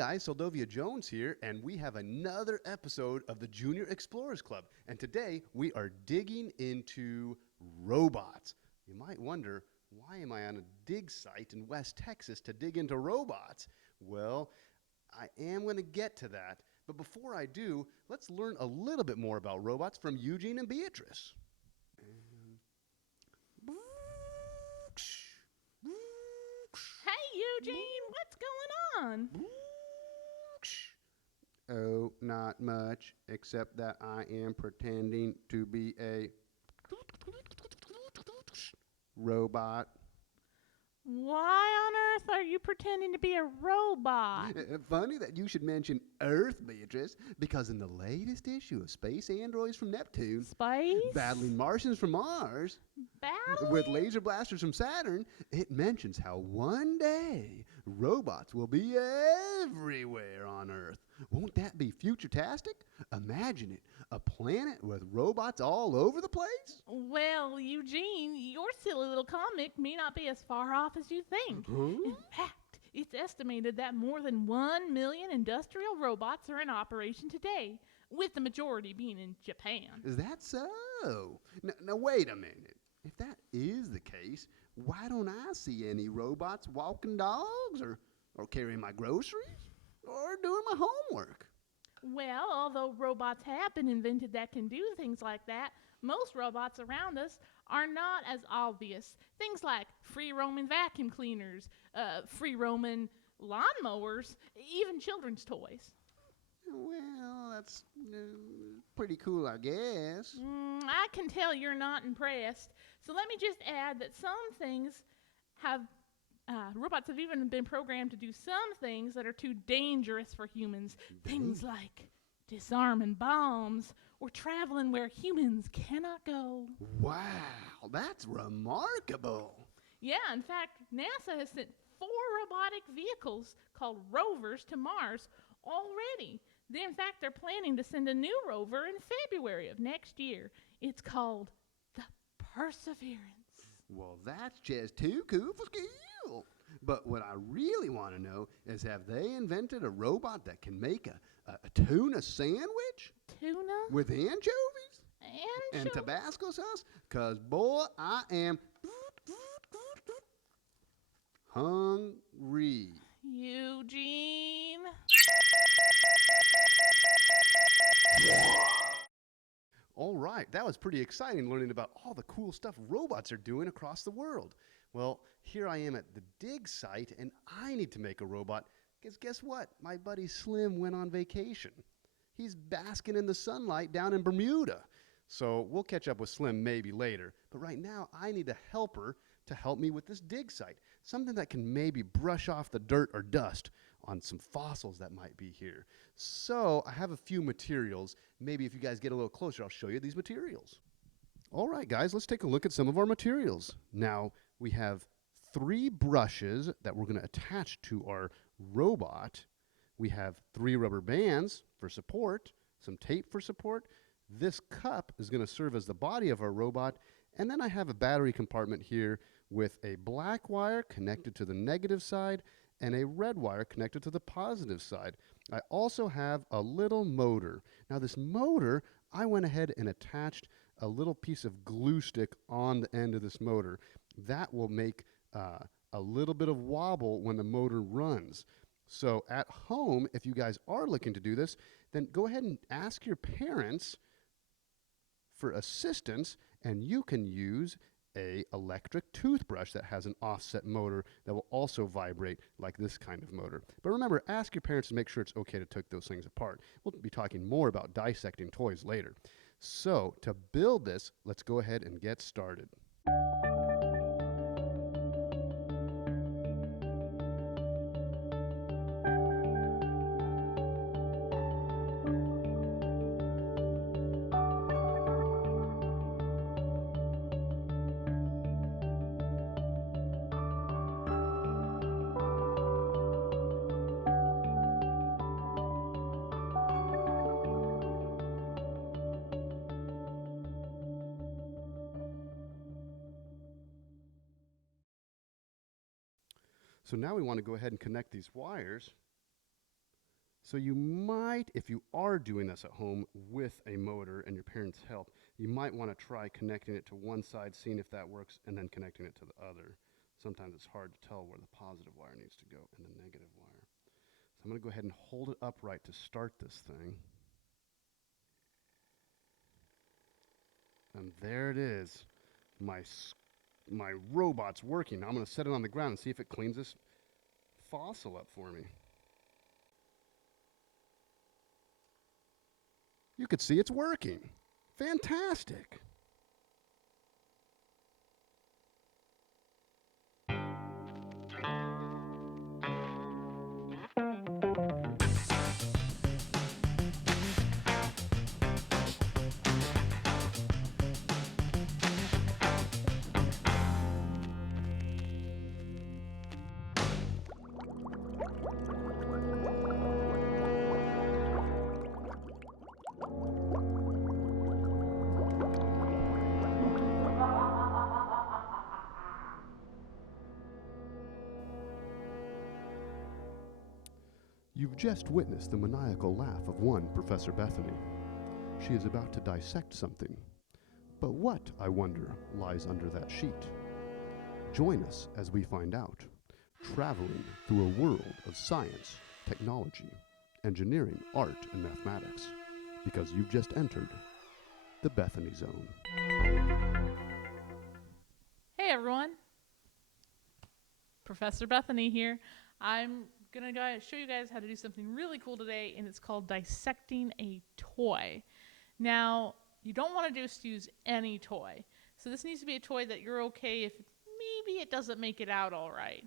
guys, Soldovia Jones here, and we have another episode of the Junior Explorers Club. And today we are digging into robots. You might wonder, why am I on a dig site in West Texas to dig into robots? Well, I am going to get to that. But before I do, let's learn a little bit more about robots from Eugene and Beatrice. Hey, Eugene, what's going on? Oh, not much, except that I am pretending to be a robot. Why on earth are you pretending to be a robot? Funny that you should mention Earth, Beatrice, because in the latest issue of Space Androids from Neptune, Space? battling Martians from Mars, Battle? with laser blasters from Saturn, it mentions how one day robots will be everywhere on Earth. Won't that be futuristic? Imagine it, a planet with robots all over the place? Well, Eugene, your silly little comic may not be as far off as you think. In fact, it's estimated that more than 1 million industrial robots are in operation today, with the majority being in Japan. Is that so? Now wait a minute. If that is the case, why don't I see any robots walking dogs or carrying my groceries or doing my homework? Well, although robots have been invented that can do things like that, most robots around us are not as obvious. Things like free-roaming vacuum cleaners, free-roaming lawnmowers, even children's toys. Well, that's pretty cool, I guess. I can tell you're not impressed. So let me just add that some things have, robots have even been programmed to do some things that are too dangerous for humans. Things like disarming bombs or traveling where humans cannot go. Wow, that's remarkable. Yeah, in fact, NASA has sent 4 robotic vehicles called rovers to Mars already. In fact, they're planning to send a new rover in February of next year. It's called the Perseverance. Well, that's just too cool for school. But what I really want to know is, have they invented a robot that can make a tuna sandwich Tuna? with anchovies and And Tabasco sauce? Because, boy, I am hungry. Eugene. All right, that was pretty exciting, learning about all the cool stuff robots are doing across the world. Well, here I am at the dig site, and I need to make a robot, because guess what? My buddy Slim went on vacation. He's basking in the sunlight down in Bermuda. So we'll catch up with Slim maybe later. But right now, I need a helper to help me with this dig site, something that can maybe brush off the dirt or dust on some fossils that might be here. So I have a few materials. Maybe if you guys get a little closer, I'll show you these materials. All right, guys, let's take a look at some of our materials. Now, we have 3 brushes that we're going to attach to our robot. We have 3 rubber bands for support, some tape for support. This cup is going to serve as the body of our robot. And then I have a battery compartment here with a black wire connected to the negative side and a red wire connected to the positive side. I also have a little motor. Now this motor, I went ahead and attached a little piece of glue stick on the end of this motor. That will make a little bit of wobble when the motor runs. So at home, if you guys are looking to do this, then go ahead and ask your parents for assistance, and you can use a electric toothbrush that has an offset motor that will also vibrate like this kind of motor. But remember, ask your parents to make sure it's okay to take those things apart. We'll be talking more about dissecting toys later. So to build this, let's go ahead and get started. So now we want to go ahead and connect these wires So you might, if you are doing this at home with a motor and your parents' help, you might want to try connecting it to one side, seeing if that works, and then connecting it to the other. Sometimes it's hard to tell where the positive wire needs to go and the negative wire. So I'm going to go ahead and hold it upright to start this thing. And there it is. My robot's working. Now I'm going to set it on the ground and see if it cleans this fossil up for me. You could see it's working. Fantastic. You've just witnessed the maniacal laugh of one Professor Bethany. She is about to dissect something. But what, I wonder, lies under that sheet? Join us as we find out, traveling through a world of science, technology, engineering, art, and mathematics, because you've just entered the Bethany Zone. Hey everyone, Professor Bethany here. I'm going to show you guys how to do something really cool today, and it's called dissecting a toy. Now, you don't want to just use any toy. So this needs to be a toy that you're okay if maybe it doesn't make it out all right.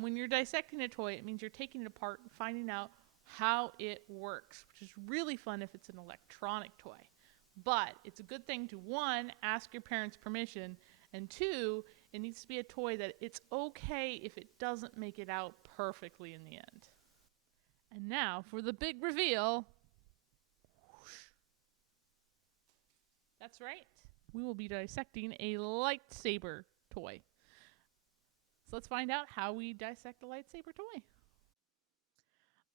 When you're dissecting a toy, it means you're taking it apart and finding out how it works, which is really fun if it's an electronic toy. But it's a good thing to, one, ask your parents' permission, and two, it needs to be a toy that it's okay if it doesn't make it out perfectly in the end. And now for the big reveal. That's right. We will be dissecting a lightsaber toy. So let's find out how we dissect a lightsaber toy.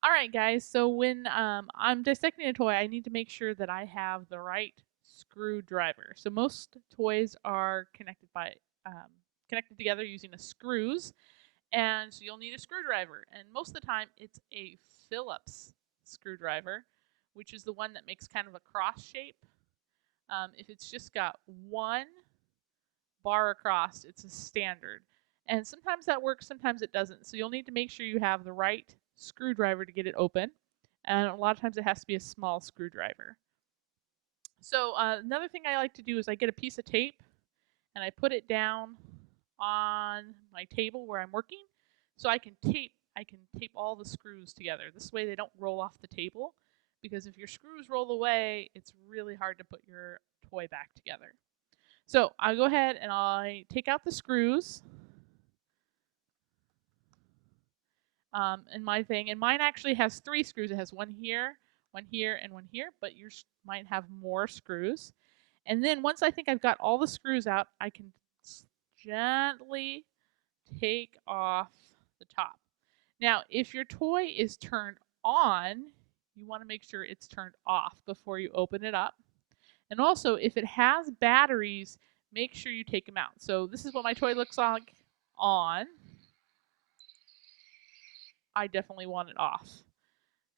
All right, guys. So when I'm dissecting a toy, I need to make sure that I have the right screwdriver. So most toys are connected together using screws, and so you'll need a screwdriver. And most of the time, it's a Phillips screwdriver, which is the one that makes kind of a cross shape. If it's just got one bar across, it's a standard. And sometimes that works, sometimes it doesn't. So you'll need to make sure you have the right screwdriver to get it open. And a lot of times it has to be a small screwdriver. So another thing I like to do is I get a piece of tape and I put it down on my table where I'm working, so I can tape all the screws together. This way they don't roll off the table, because if your screws roll away, it's really hard to put your toy back together. So I'll go ahead and I take out the screws in my thing, and mine actually has 3 screws. It has one here, and one here, but yours might have more screws. And then once I think I've got all the screws out, I can gently take off the top. Now, if your toy is turned on, you want to make sure it's turned off before you open it up. And also, if it has batteries, make sure you take them out. So this is what my toy looks like on. I definitely want it off,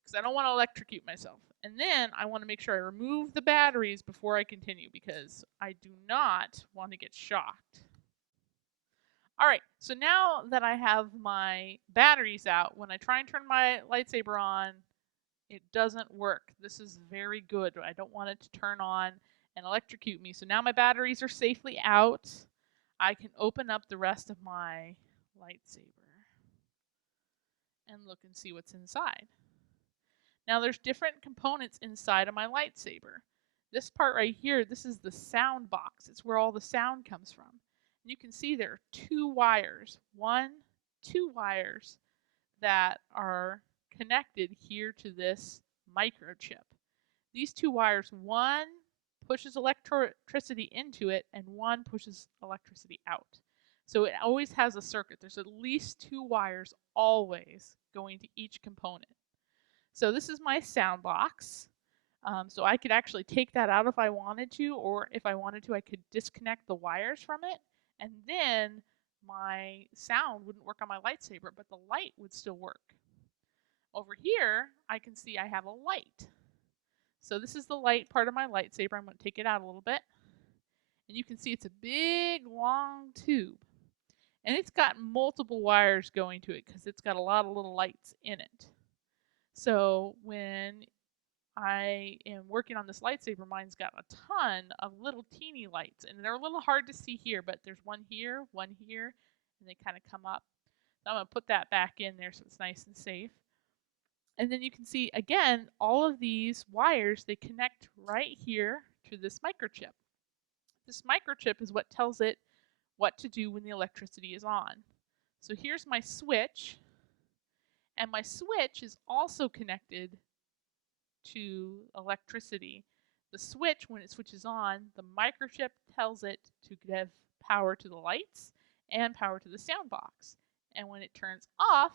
because I don't want to electrocute myself. And then I want to make sure I remove the batteries before I continue, because I do not want to get shocked. All right, so now that I have my batteries out, when I try and turn my lightsaber on, it doesn't work. This is very good. I don't want it to turn on and electrocute me. So now my batteries are safely out. I can open up the rest of my lightsaber and look and see what's inside. Now there's different components inside of my lightsaber. This part right here, this is the sound box. It's where all the sound comes from. And you can see there are 2 wires. 2 wires that are connected here to this microchip. These 2 wires, one pushes electricity into it and one pushes electricity out. So it always has a circuit. There's at least 2 wires always going to each component. So this is my sound box. So I could actually take that out if I wanted to, or if I wanted to, I could disconnect the wires from it, and then my sound wouldn't work on my lightsaber, but the light would still work. Over here, I can see I have a light. So this is the light part of my lightsaber. I'm going to take it out a little bit. And you can see it's a big, long tube. And it's got multiple wires going to it because it's got a lot of little lights in it. So when I am working on this lightsaber, mine's got a ton of little teeny lights. And they're a little hard to see here, but there's one here, and they kind of come up. So I'm going to put that back in there so it's nice and safe. And then you can see, again, all of these wires, they connect right here to this microchip. This microchip is what tells it what to do when the electricity is on. So here's my switch, and my switch is also connected to electricity. The switch, when it switches on, the microchip tells it to give power to the lights and power to the sound box. And when it turns off,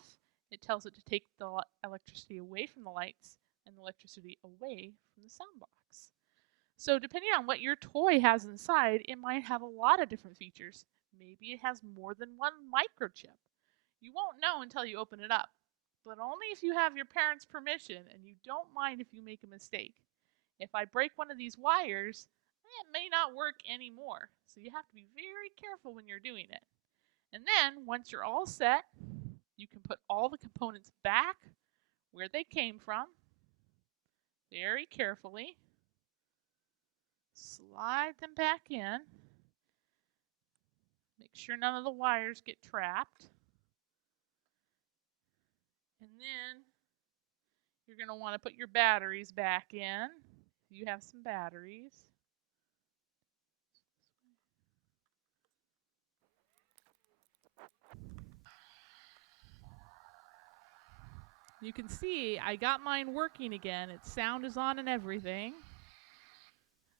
it tells it to take the electricity away from the lights and the electricity away from the sound box. So depending on what your toy has inside, it might have a lot of different features. Maybe it has more than one microchip. You won't know until you open it up, but only if you have your parents' permission and you don't mind if you make a mistake. If I break one of these wires, it may not work anymore, so you have to be very careful when you're doing it. And then, once you're all set, you can put all the components back where they came from, very carefully. Slide them back in. Make sure none of the wires get trapped. And then you're going to want to put your batteries back in. You have some batteries. You can see I got mine working again. Its sound is on and everything.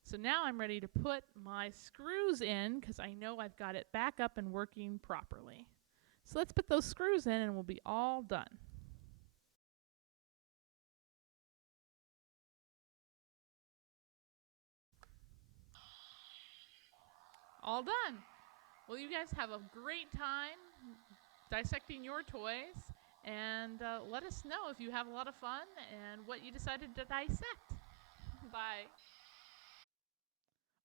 So now I'm ready to put my screws in because I know I've got it back up and working properly. So let's put those screws in and we'll be all done. All done. Well, you guys have a great time dissecting your toys, and let us know if you have a lot of fun and what you decided to dissect. Bye.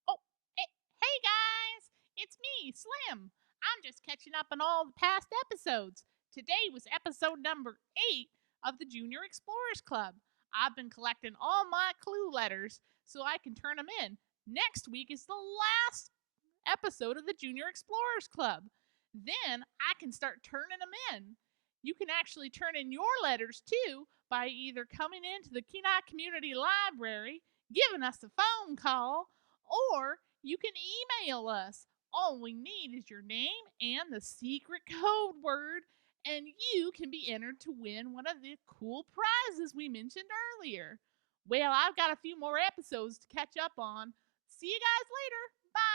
Oh, hey guys! It's me, Slim. I'm just catching up on all the past episodes. Today was episode number 8 of the Junior Explorers Club. I've been collecting all my clue letters so I can turn them in. Next week is the last episode of the Junior Explorers Club. Then I can start turning them in. You can actually turn in your letters too by either coming into the Kenai Community Library, giving us a phone call, or you can email us. All we need is your name and the secret code word, and you can be entered to win one of the cool prizes we mentioned earlier. Well, I've got a few more episodes to catch up on. See you guys later. Bye.